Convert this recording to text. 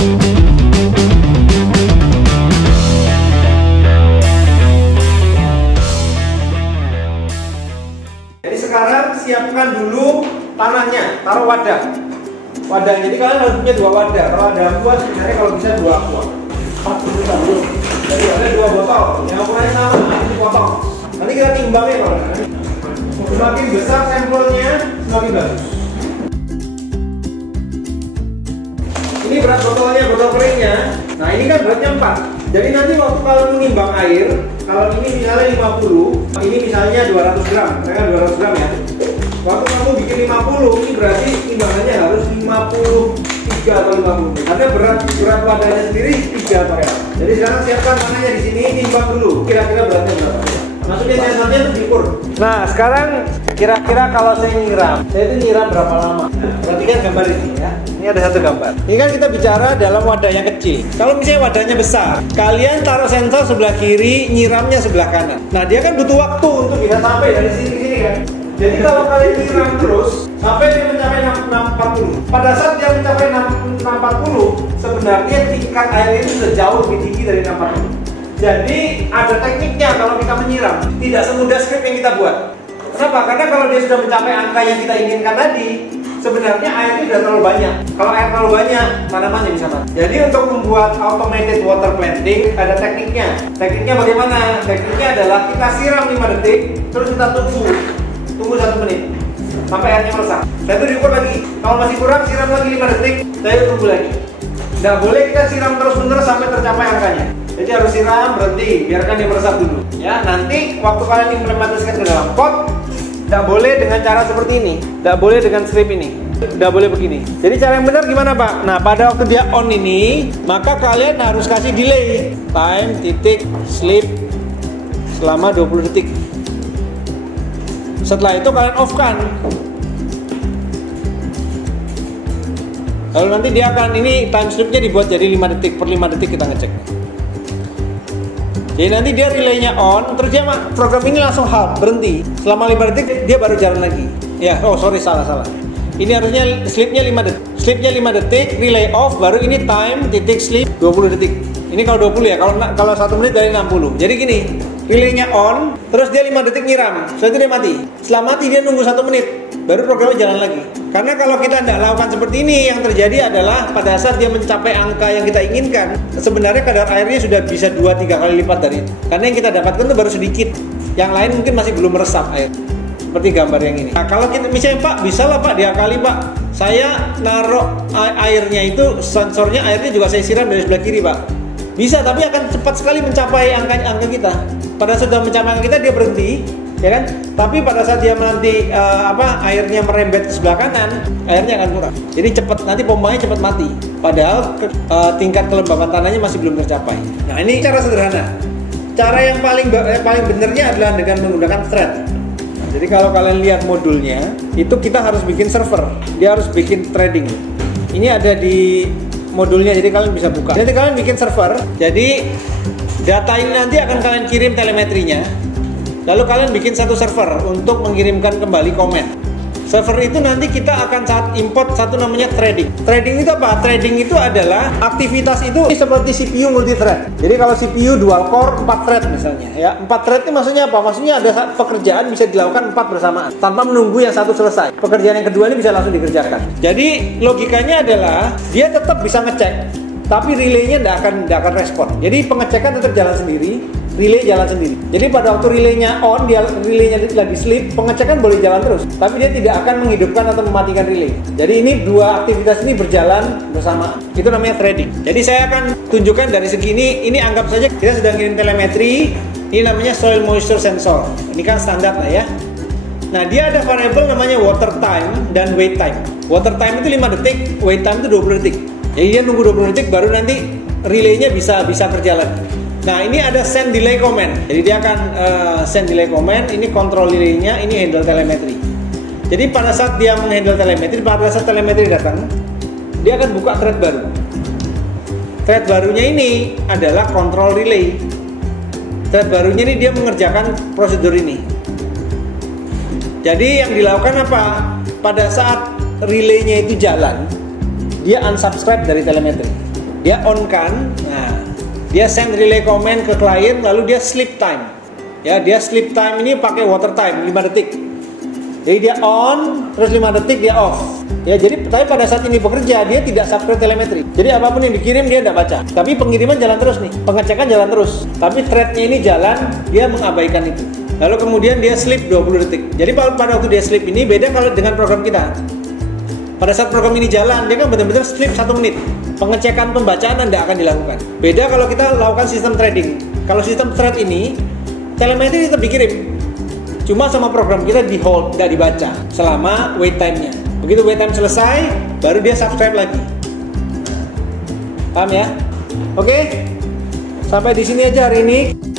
Jadi sekarang siapkan dulu tanahnya, taruh wadah. Jadi kalian harus punya 2 wadah. Kalau ada aqua sebenarnya kalau bisa 2 aqua. Jadi ada 2 botol. Yang ukurannya sama, ini potong. Nanti kita timbangnya kalau semakin besar sampelnya semakin bagus. Ini berat botolnya, botol keringnya. Nah ini kan beratnya 4. Jadi nanti waktu kalian menimbang air, kalau ini misalnya 50, ini misalnya 200 gram, mereka 200 gram ya. Waktu kamu bikin 50, ini berarti timbangannya harus 53 atau 50. Karena berat wadahnya sendiri 3 atau ya. Jadi sekarang siapkan tanahnya di sini, timbang dulu. Kira-kira beratnya berapa? Maksudnya nyiramnya itu diukur. Nah sekarang kira-kira kalau saya itu nyiram berapa lama? Nah, perhatikan gambar ini ya. Ini ada satu gambar. Ini kan kita bicara dalam wadah yang kecil. Kalau misalnya wadahnya besar, kalian taruh sensor sebelah kiri, nyiramnya sebelah kanan. Nah dia kan butuh waktu untuk bisa sampai dari sini ke sini kan. Jadi kalau kalian nyiram terus sampai dia mencapai 640. Pada saat dia mencapai 640, sebenarnya tingkat air itu sudah jauh lebih tinggi dari 640. Jadi ada tekniknya kalau kita menyiram, tidak semudah skrip yang kita buat. Kenapa? Karena kalau dia sudah mencapai angka yang kita inginkan tadi, sebenarnya airnya sudah terlalu banyak. Kalau air terlalu banyak, tanamannya bisa mati. Jadi untuk membuat automated water planting ada tekniknya. Tekniknya bagaimana? Tekniknya adalah kita siram 5 detik, terus kita tunggu 1 menit sampai airnya meresap. Saya itu diukur lagi. Kalau masih kurang, siram lagi 5 detik, saya tunggu lagi. Tidak boleh kita siram terus-menerus sampai tercapai angkanya. Jadi harus siram, berhenti, biarkan dia meresap dulu. Ya, nanti waktu kalian implementasikan ke dalam pot, tidak boleh dengan cara seperti ini, tidak boleh dengan strip ini, tidak boleh begini. Jadi cara yang benar gimana Pak? Nah pada waktu dia on ini, maka kalian harus kasih delay, time, titik, sleep selama 20 detik. Setelah itu kalian off kan. Lalu nanti dia akan, ini time slipnya dibuat jadi 5 detik, per 5 detik kita ngecek. Jadi nanti dia relaynya on, terus dia program ini langsung halt, berhenti. Selama 5 detik dia baru jalan lagi. Ya, oh sorry salah. Ini harusnya slipnya 5 detik. Slipnya 5 detik, relay off, baru ini time, titik, sleep 20 detik. Ini kalau 20 ya, kalau 1 menit dari 60. Jadi gini, relaynya on, terus dia 5 detik nyiram, setelah itu dia mati. Setelah mati dia nunggu 1 menit, baru programnya jalan lagi. Karena kalau kita tidak lakukan seperti ini, yang terjadi adalah pada saat dia mencapai angka yang kita inginkan, sebenarnya kadar airnya sudah bisa 2-3 kali lipat dari itu. Karena yang kita dapatkan itu baru sedikit, yang lain mungkin masih belum meresap air. Seperti gambar yang ini. Nah kalau kita misalnya Pak, bisa lah Pak diakali Pak. Saya naruh airnya itu, sensornya airnya juga saya siram dari sebelah kiri Pak. Bisa, tapi akan cepat sekali mencapai angka kita. Pada saat sudah mencapai angka kita dia berhenti, ya kan? Tapi pada saat dia nanti airnya merembet ke sebelah kanan, airnya akan kurang. Jadi cepat, nanti pompanya cepat mati. Padahal tingkat kelembaban tanahnya masih belum tercapai. Nah ini cara sederhana. Cara yang paling benernya adalah dengan menggunakan thread. Jadi kalau kalian lihat modulnya, itu kita harus bikin server. Dia harus bikin threading. Ini ada di modulnya, jadi kalian bisa buka. Jadi kalian bikin server. Jadi data ini nanti akan kalian kirim telemetrinya. Lalu kalian bikin satu server untuk mengirimkan kembali komen. Server itu nanti kita akan import satu namanya threading. Threading itu apa? Threading itu adalah aktivitas itu seperti CPU multi-thread. Jadi kalau CPU dual core 4 thread misalnya ya. 4 thread itu maksudnya apa? Maksudnya ada pekerjaan bisa dilakukan 4 bersamaan tanpa menunggu yang satu selesai. Pekerjaan yang kedua ini bisa langsung dikerjakan. Jadi logikanya adalah dia tetap bisa ngecek, tapi relaynya tidak akan respon. Jadi pengecekan tetap jalan sendiri, relay jalan sendiri. Jadi pada waktu relaynya on, relaynya lagi sleep, pengecekan boleh jalan terus, tapi dia tidak akan menghidupkan atau mematikan relay. Jadi ini dua aktivitas ini berjalan bersama. Itu namanya threading. Jadi saya akan tunjukkan dari segi ini anggap saja kita sedang kirim telemetri. Ini namanya soil moisture sensor. Ini kan standar lah ya. Nah dia ada variable namanya water time dan wait time. Water time itu 5 detik, wait time itu 20 detik. Jadi dia nunggu 20 detik baru nanti relaynya bisa kerja lagi. Nah ini ada send delay command. Jadi dia akan send delay command. Ini control relaynya, ini handle telemetri. Jadi pada saat dia menghandle telemetri, pada saat telemetri datang, dia akan buka thread baru. Thread barunya ini adalah control relay. Thread barunya ini dia mengerjakan prosedur ini. Jadi yang dilakukan apa? Pada saat relaynya itu jalan, dia unsubscribe dari telemetri. dia on kan, nah dia send relay command ke klien, lalu dia sleep time. Ya, dia sleep time ini pakai water time 5 detik. Jadi dia on, terus 5 detik dia off. Ya, jadi tapi pada saat ini bekerja dia tidak subscribe telemetri. Jadi apapun yang dikirim dia tidak baca. Tapi pengiriman jalan terus nih, pengecekan jalan terus. Tapi threadnya ini jalan, dia mengabaikan itu. Lalu kemudian dia sleep 20 detik. Jadi pada waktu dia sleep ini beda kalau dengan program kita. Pada saat program ini jalan, dia kan benar-benar sleep 1 menit. Pengecekan pembacaan tidak akan dilakukan. Beda kalau kita lakukan sistem threading. Kalau sistem thread ini, telemetri tetap dikirim. Cuma sama program kita di hold, tidak dibaca selama wait time-nya. Begitu wait time selesai, baru dia subscribe lagi. Paham ya? Oke, sampai di sini aja hari ini.